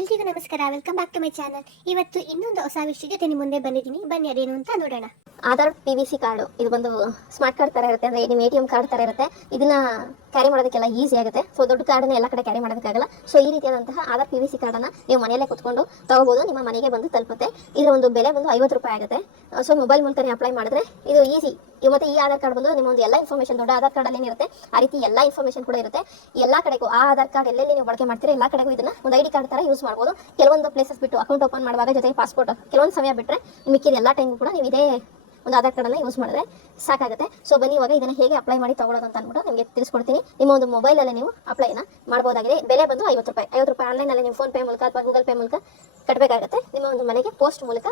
ಎಲ್ರಿಗೂ ನಮಸ್ಕಾರ, welcome back to my channel. ಇವತ್ತು ಇನ್ನೊಂದು ಹೊಸ ವಿಷಯ ಜೊತೆ ನಿಮ್ಮ ಮುಂದೆ ಬಂದಿದ್ದೀನಿ. ಬನ್ನಿ ಅದೇನು ಅಂತ ನೋಡೋಣ. ಆಧಾರ್ PVC ಕಾರ್ಡು ಇದು ಬಂದು ಸ್ಮಾರ್ಟ್ ಕಾರ್ಡ್ ತರ ಇರುತ್ತೆ, ಅಂದ್ರೆ ನಿಮ್ಮ ATM ಕಾರ್ಡ್ ತರ ಇರುತ್ತೆ. ಇದನ್ನ ಕ್ಯಾರಿ ಮಾಡೋದಕ್ಕೆಲ್ಲ ಈಸಿ ಆಗುತ್ತೆ. ಸೊ ದೊಡ್ಡ ಕಾರ್ಡನ್ನ ಎಲ್ಲ ಕಡೆ ಕ್ಯಾರಿ ಮಾಡೋದಕ್ಕಾಗಲ್ಲ. ಸೊ ಈ ರೀತಿಯಾದಂತಹ ಆಧಾರ್ PVC ಕಾರ್ಡನ್ನ ನೀವು ಮನೆಯಲ್ಲೇ ಕುತ್ಕೊಂಡು ತಗೋಬಹುದು, ನಿಮ್ಮ ಮನೆಗೆ ಬಂದು ತಲುಪುತ್ತೆ. ಇದರ ಒಂದು ಬೆಲೆ ಬಂದು 50 ರೂಪಾಯಿ ಆಗುತ್ತೆ. ಸೊ ಮೊಬೈಲ್ ಮೂಲಕನೇ ಅಪ್ಲೈ ಮಾಡಿದ್ರೆ ಇದು ಈಸಿ. ಮತ್ತೆ ಈ ಆಧಾರ್ ಕಾರ್ಡ್ ಬಂದು ನಿಮ್ಮ ಒಂದು ಎಲ್ಲ ಇನ್ಫಾರ್ಮೇಷನ್ ದೊಡ್ಡ ಆಧಾರ್ ಕಾರ್ಡ್ ಅಲ್ಲಿ ಏನಿರುತ್ತೆ ಆ ರೀತಿ ಎಲ್ಲ ಇನ್ಫಾರ್ಮೇಷನ್ ಕೂಡ ಇರುತ್ತೆ. ಎಲ್ಲ ಕಡೆಗೂ ಆ ಆಧಾರ್ ಕಾರ್ಡ್ ಎಲ್ಲೆಲ್ಲಿ ನೀವು ಬಳಕೆ ಮಾಡ್ತೀರಾ ಎಲ್ಲ ಕಡೆಗೂ ಇದನ್ನ ಒಂದು ID ಕಾರ್ಡ್ ತರ ಯೂಸ್ ಮಾಡಬಹುದು. ಕೆಲವೊಂದು ಪ್ಲೇಸಸ್ ಬಿಟ್ಟು ಅಕೌಂಟ್ ಓಪನ್ ಮಾಡುವಾಗ ಜೊತೆಗೆ ಪಾಸ್ಪೋರ್ಟ್ ಕೆಲವೊಂದು ಸಮಯ ಬಿಟ್ಟರೆ ಮಿಕ್ಕಿದ ಎಲ್ಲ ಟೈಮ್ ಕೂಡ ನೀವು ಇದೇ ಒಂದು ಆಧಾರ್ ಕಾರ್ಡನ್ನು ಯೂಸ್ ಮಾಡಿದ್ರೆ ಸಾಕಾಗುತ್ತೆ. ಸೊ ಬನ್ನಿ ಇವಾಗ ಇದನ್ನು ಹೇಗೆ ಅಪ್ಲೈ ಮಾಡಿ ತಗೊಳ್ಳೋದು ಅಂತ ಅಂದ್ಬಿಟ್ಟು ನಿಮಗೆ ತಿಳಿಸ್ಕೊಡ್ತೀನಿ. ನಿಮ್ಮ ಒಂದು ಮೊಬೈಲಲ್ಲಿ ನೀವು ಅಪ್ಲೈನ ಮಾಡಬಹುದಾಗಿದೆ. ಬೆಲೆ ಬಂದು 50 ರೂಪಾಯಿ. 50 ರೂಪಾಯಿ ಆನ್ಲೈನಲ್ಲಿ ನೀವು ಫೋನ್ ಪೇ ಮೂಲಕ ಅಥವಾ ಗೂಗಲ್ ಪೇ ಮೂಲಕ ಕಟ್ಟಬೇಕಾಗುತ್ತೆ. ನಿಮ್ಮ ಒಂದು ಮನೆಗೆ ಪೋಸ್ಟ್ ಮೂಲಕ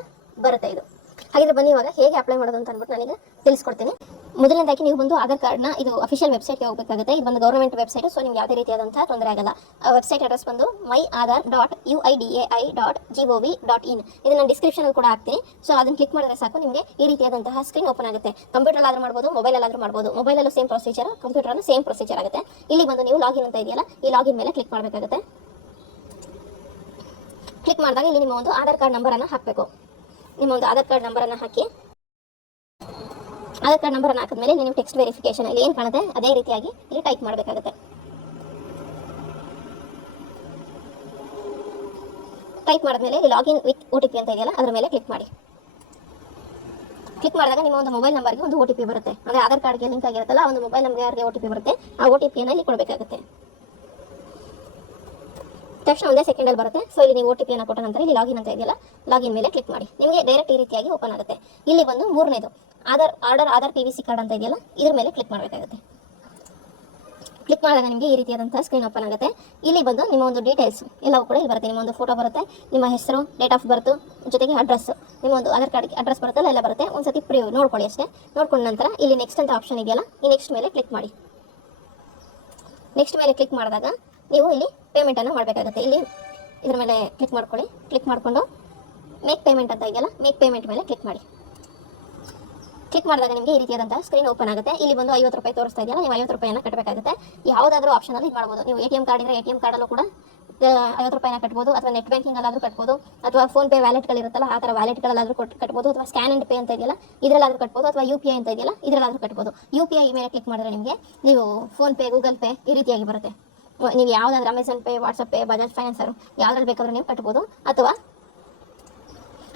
ಬರುತ್ತೆ ಇದು. ಹಾಗಿದ್ರೆ ಬನ್ನಿ ಇವಾಗ ಹೇಗೆ ಅಪ್ಲೈ ಮಾಡೋದು ಅಂತ ಅಂದ್ಬಿಟ್ಟು ನನಗೆ ತಿಳಿಸ್ಕೊಡ್ತೀನಿ. ಮೊದಲನೇದಾಗಿ ನೀವು ಬಂದು ಆಧಾರ್ ಕಾರ್ಡ್ನ ಇದು ಅಫಿಷಿಯಲ್ ವೆಬ್ಸೈಟ್ಗೆ ಹೋಗಬೇಕಾಗುತ್ತೆ. ಇದು ಬಂದು ಗೌರ್ಮೆಂಟ್ ವೆಬ್ಸೈಟ್, ಸೊ ನಿಮ್ಗೆ ಯಾವುದೇ ರೀತಿಯಾದಂತಹ ತೊಂದರೆ ಆಗಲ್ಲ. ವೆಬ್ಸೈಟ್ ಅಡ್ರೆಸ್ ಬಂದು myAadhar.uidai.gov.in. ಇದನ್ನ ಡಿಸ್ಕ್ರಿಪ್ಷನ್ ಕೂಡ ಹಾಕ್ತೀನಿ. ಸೊ ಅದನ್ನ ಕ್ಲಿಕ್ ಮಾಡಿದ್ರೆ ಸಾಕು, ನಿಮಗೆ ಈ ರೀತಿಯಾದಂತಹ ಸ್ಕ್ರೀನ್ ಓಪನ್ ಆಗುತ್ತೆ. ಕಂಪ್ಯೂಟರ್ ಆದ್ರೂ ಮಾಡ್ಬೋದು, ಮೊಬೈಲ್ ಆದ್ರೂ ಮಾಡ್ಬೋದು. ಮೊಬೈಲಲ್ಲೂ same procedure, computer same procedure ಆಗುತ್ತೆ. ಇಲ್ಲಿ ಬಂದು ನೀವು ಲಾಗಿನ್ ಅಂತ ಇದೆಯಲ್ಲ, ಈ ಲಾಗಿನ್ ಮೇಲೆ ಕ್ಲಿಕ್ ಮಾಡಬೇಕಾಗುತ್ತೆ. ಕ್ಲಿಕ್ ಮಾಡಿದಾಗ ಇಲ್ಲಿ ನಿಮ್ಮ ಒಂದು ಆಧಾರ್ ಕಾರ್ಡ್ ನಂಬರ್ ಅನ್ನು ಹಾಕಬೇಕು. ನಿಮ್ಮ ಒಂದು ಆಧಾರ್ ಕಾರ್ಡ್ ನಂಬರ್ ಅನ್ನು ಹಾಕಿ, ಆಧಾರ್ ಕಾರ್ಡ್ ನಂಬರ್ ಹಾಕಿದ್ಮೇಲೆ ನೀವು ಟೆಕ್ಸ್ಟ್ ವೆರಿಫಿಕೇಶನ್ ಅಲ್ಲಿ ಏನು ಕಾಣುತ್ತೆ ಅದೇ ರೀತಿಯಾಗಿ ಇಲ್ಲಿ ಟೈಪ್ ಮಾಡಬೇಕಾಗುತ್ತೆ. ಟೈಪ್ ಮಾಡಿದ್ಮೇಲೆ ಇಲ್ಲಿ ಲಾಗಿನ್ ವಿತ್ OTP ಅಂತ ಇದೆಯಲ್ಲ ಅದರ ಮೇಲೆ ಕ್ಲಿಕ್ ಮಾಡಿ. ಕ್ಲಿಕ್ ಮಾಡಿದಾಗ ನಿಮ್ಮ ಒಂದು ಮೊಬೈಲ್ ನಂಬರ್ಗೆ ಒಂದು OTP ಬರುತ್ತೆ. ಅಂದರೆ ಆಧಾರ್ ಕಾರ್ಡ್ಗೆ ಲಿಂಕ್ ಆಗಿರುತ್ತಲ್ಲ ಆ ಒಂದು ಮೊಬೈಲ್ ನಂಬರ್ಗೆ OTP ಬರುತ್ತೆ. ಆ OTPಯನ್ನು ಇಲ್ಲಿ ಕೊಡಬೇಕಾಗುತ್ತೆ. ತಕ್ಷಣ ಒಂದೇ ಸೆಕೆಂಡಲ್ಲಿ ಬರುತ್ತೆ. ಸೊ ಇಲ್ಲಿ ನೀವು OTPಯನ್ನು ಕೊಟ್ಟ ನಂತರ ಇಲ್ಲಿ ಲಾಗಿನ್ ಅಂತ ಇದೆಯಲ್ಲ ಲಾಗಿನ್ ಮೇಲೆ ಕ್ಲಿಕ್ ಮಾಡಿ. ನಿಮಗೆ ಡೈರೆಕ್ಟ್ ಈ ರೀತಿಯಾಗಿ ಓಪನ್ ಆಗುತ್ತೆ. ಇಲ್ಲಿ ಬಂದು ಮೂರನೇದು ಆಧಾರ್ PVC ಕಾರ್ಡ್ ಅಂತ ಇದೆಯಲ್ಲ ಇದ್ರ ಮೇಲೆ ಕ್ಲಿಕ್ ಮಾಡಬೇಕಾಗುತ್ತೆ. ಕ್ಲಿಕ್ ಮಾಡಿದಾಗ ನಿಮಗೆ ಈ ರೀತಿಯಾದಂತಹ ಸ್ಕ್ರೀನ್ ಓಪನ್ ಆಗುತ್ತೆ. ಇಲ್ಲಿ ಬಂದು ನಿಮ್ಮ ಒಂದು ಡೀಟೇಲ್ಸ್ ಎಲ್ಲವೂ ಕೂಡ ಇಲ್ಲಿ ಬರುತ್ತೆ. ನಿಮ್ಮ ಒಂದು ಫೋಟೋ ಬರುತ್ತೆ, ನಿಮ್ಮ ಹೆಸರು, ಡೇಟ್ ಆಫ್ ಬರ್ತ್, ಜೊತೆಗೆ ಅಡ್ರೆಸ್, ನಿಮ್ಮ ಒಂದು ಆಧಾರ್ ಕಾರ್ಡ್ಗೆ ಅಡ್ರೆಸ್ ಬರುತ್ತಲ್ಲ ಎಲ್ಲ ಬರುತ್ತೆ. ಒಂದ್ಸತಿ ನೋಡ್ಕೊಳ್ಳಿ ಅಷ್ಟೇ. ನೋಡ್ಕೊಂಡ ನಂತರ ಇಲ್ಲಿ ನೆಕ್ಸ್ಟ್ ಅಂತ ಆಪ್ಷನ್ ಇದೆಯಲ್ಲ ಈ ನೆಕ್ಸ್ಟ್ ಮೇಲೆ ಕ್ಲಿಕ್ ಮಾಡಿ. ನೆಕ್ಸ್ಟ್ ಮೇಲೆ ಕ್ಲಿಕ್ ಮಾಡಿದಾಗ ನೀವು ಇಲ್ಲಿ ಪೇಮೆಂಟನ್ನು ಮಾಡಬೇಕಾಗುತ್ತೆ. ಇಲ್ಲಿ ಇದ್ರ ಮೇಲೆ ಕ್ಲಿಕ್ ಮಾಡ್ಕೊಳ್ಳಿ. ಕ್ಲಿಕ್ ಮಾಡಿಕೊಂಡು ಮೇಕ್ ಪೇಮೆಂಟ್ ಅಂತ ಇದೆಯಲ್ಲ ಮೇಕ್ ಪೇಮೆಂಟ್ ಮೇಲೆ ಕ್ಲಿಕ್ ಮಾಡಿ. ಕ್ಲಿಕ್ ಮಾಡಿದಾಗ ನಿಮಗೆ ಈ ರೀತಿಯಾದಂತಹ ಸ್ಕ್ರೀನ್ ಓಪನ್ ಆಗುತ್ತೆ. ಇಲ್ಲಿ ಬಂದು 50 ರೂಪಾಯಿ ತೋರಿಸ್ತಾ ಇದೆಯಲ್ಲ, ನೀವು 50 ರೂಪಾಯಿನ ಕಟ್ಟಬೇಕಾಗುತ್ತೆ. ಯಾವುದಾದ್ರೂ ಆಪ್ಷನಲ್ಲಿ ಇದು ಮಾಡ್ಬೋದು. ನೀವು ATM ಕಾರ್ಡ್ ಇದ್ದರೆ ATM ಕಾರ್ಡಲ್ಲೂ ಕೂಡ 50 ರೂಪಾಯಿನ ಕಟ್ಬೋದು, ಅಥವಾ ನೆಟ್ ಬ್ಯಾಂಕಿಂಗ್ ಅಲ್ಲಾದರೂ ಕಟ್ಬೋದು, ಅಥವಾ ಫೋನ್ ಪೇ ವ್ಯಾಲೆಟ್ಗಳಿರುತ್ತಲ್ಲ ಆ ಥರ ವ್ಯಾಲೆಟ್ಗಳಲ್ಲಾದರೂ ಕಟ್ಬೋದು, ಅಥವಾ ಸ್ಕ್ಯಾನ್ ಆ್ಯಂಡ್ ಪೇ ಅಂತ ಇದೆಯಲ್ಲ ಇದರಲ್ಲಾದರೂ ಕಟ್ಬೋದು, ಅಥವಾ UPI ಅಂತ ಇದೆಯಲ್ಲ ಇದರಲ್ಲಾದರೂ ಕಟ್ಬೋದು. UPI ಮೇಲೆ ಕ್ಲಿಕ್ ಮಾಡಿದ್ರೆ ನಿಮಗೆ ನೀವು ಫೋನ್ ಪೇ, ಗೂಗಲ್ ಪೇ ಈ ರೀತಿಯಾಗಿ ಬರುತ್ತೆ. ನೀವು ಯಾವುದಾದ್ರೂ Amazon Pay, WhatsApp Pay, Bajaj financer ಯಾವುದ್ರಲ್ಲಿ ಬೇಕಾದ್ರೂ ನೀವು ಕಟ್ಬೋದು. ಅಥವಾ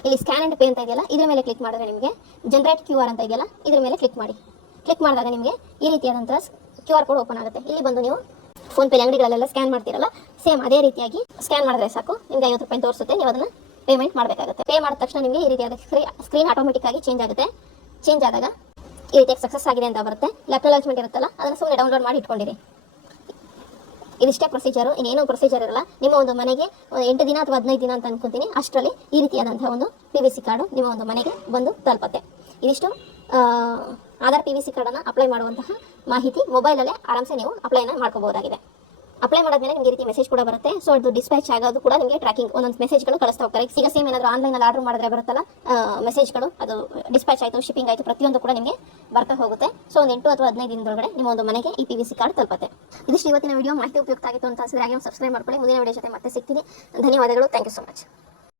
ಇಲ್ಲಿ ಸ್ಕ್ಯಾನ್ ಆ್ಯಂಡ್ ಪೇ ಅಂತ ಇದೆಯಲ್ಲ ಇದ್ರ ಮೇಲೆ ಕ್ಲಿಕ್ ಮಾಡಿದ್ರೆ ನಿಮಗೆ ಜನರೇಟ್ QR ಅಂತ ಇದೆಯಲ್ಲ ಇದ್ರ ಮೇಲೆ ಕ್ಲಿಕ್ ಮಾಡಿ. ಕ್ಲಿಕ್ ಮಾಡಿದಾಗ ನಿಮಗೆ ಈ ರೀತಿಯಾದಂತಹ QR ಕೋಡ್ ಓಪನ್ ಆಗುತ್ತೆ. ಇಲ್ಲಿ ಬಂದು ನೀವು ಫೋನ್ ಪೇ ಅಂಗಡಿಗಳಲ್ಲೆಲ್ಲ ಸ್ಕ್ಯಾನ್ ಮಾಡ್ತೀರಲ್ಲ ಸೇಮ್ ಅದೇ ರೀತಿಯಾಗಿ ಸ್ಕ್ಯಾನ್ ಮಾಡಿದ್ರೆ ಸಾಕು, ನಿಮಗೆ 50 ರೂಪಾಯಿ ತೋರಿಸುತ್ತೆ. ನೀವು ಅದನ್ನು ಪೇಮೆಂಟ್ ಮಾಡಬೇಕಾಗುತ್ತೆ. ಪೇ ಮಾಡಿದ ತಕ್ಷಣ ನಿಮಗೆ ಈ ರೀತಿಯಾದ ಸ್ಕ್ರೀನ್ ಆಟೋಮೆಟಿಕ್ ಆಗಿ ಚೇಂಜ್ ಆಗುತ್ತೆ. ಚೇಂಜ್ ಆದಾಗ ಈ ರೀತಿಯಾಗಿ ಸಕ್ಸಸ್ ಆಗಿದೆ ಅಂತ ಬರುತ್ತೆ. ಅಕ್ನಾಲೆಜ್ಮೆಂಟ್ ಇರುತ್ತಲ್ಲ ಅದನ್ನು ಸುಮ್ಮನೆ ಡೌನ್ಲೋಡ್ ಮಾಡಿ ಇಟ್ಕೊಂಡಿರಿ. ಇದಿಷ್ಟೇ ಪ್ರೊಸೀಜರು, ಇನ್ನೇನು ಪ್ರೊಸೀಜರ್ ಇರಲ್ಲ. ನಿಮ್ಮ ಒಂದು ಮನೆಗೆ 8 ದಿನ ಅಥವಾ 15 ದಿನ ಅಂತ ಅನ್ಕೊಂತೀನಿ, ಅಷ್ಟರಲ್ಲಿ ಈ ರೀತಿಯಾದಂತಹ ಒಂದು PVC ಕಾರ್ಡು ನಿಮ್ಮ ಒಂದು ಮನೆಗೆ ಬಂದು ತಲುಪುತ್ತೆ. ಇದಿಷ್ಟು ಆಧಾರ್ PVC ಕಾರ್ಡನ್ನು ಅಪ್ಲೈ ಮಾಡುವಂತಹ ಮಾಹಿತಿ. ಮೊಬೈಲಲ್ಲೇ ಆರಾಮ್ಸೆ ನೀವು ಅಪ್ಲೈನ ಮಾಡ್ಕೋಬಹುದಾಗಿದೆ. ಅಪ್ಲೈ ಮಾಡಿದ್ಮೇಲೆ ನಿಮಗೆ ಈ ರೀತಿ ಮೆಸೇಜ್ ಕೂಡ ಬರುತ್ತೆ. ಸೊ ಅದು ಡಿಸ್ಪ್ಯಾಚ್ ಆಗೋದು ಕೂಡ ನಿಮಗೆ ಟ್ರ್ಯಾಕಿಂಗ್ ಒಂದೊಂದು ಮೆಸೇಜ್ಗಳು ಕಳಿಸ್ತಾ ಹೋಗ್ತಾರೆ. ಈಗ ಸೇಮ್ ಏನಾದರೂ ಆನ್ಲೈನಲ್ಲಿ ಆರ್ಡರ್ ಮಾಡಿದ್ರೆ ಬರುತ್ತಲ್ಲ ಮೆಸೇಜ್ಗಳು, ಅದು ಡಿಸ್ಪ್ಯಾಚ್ ಆಯಿತು, ಶಿಪ್ಪಿಂಗ್ ಆಯಿತು, ಪ್ರತಿಯೊಂದು ಕೂಡ ನಿಮಗೆ ಬರ್ತಾ ಹೋಗುತ್ತೆ. ಸೊ ಒಂದು 8 ಅಥವಾ 15 ದಿನದೊಳಗಡೆ ನಿಮ್ಮ ಒಂದು ಮನೆಗೆ ಈ PVC ಕಾರ್ಡ್ ತಲುಪುತ್ತೆ. ಇದಿಷ್ಟು ಇವತ್ತಿನ ವಿಡಿಯೋ. ಮಾಹಿತಿ ಉಪಯುಕ್ತ ಆಗಿತ್ತು ಅಂತ ಅನಿಸಿದ್ರೆ ಹಾಗೆ ಸಬ್ಸ್ಕ್ರೈಬ್ ಮಾಡ್ಕೊಳ್ಳಿ. ಮುಂದಿನ ವಿಡಿಯೋ ಜೊತೆ ಮತ್ತೆ ಸಿಗ್ತೀನಿ. ಧನ್ಯವಾದಗಳು. Thank you so much.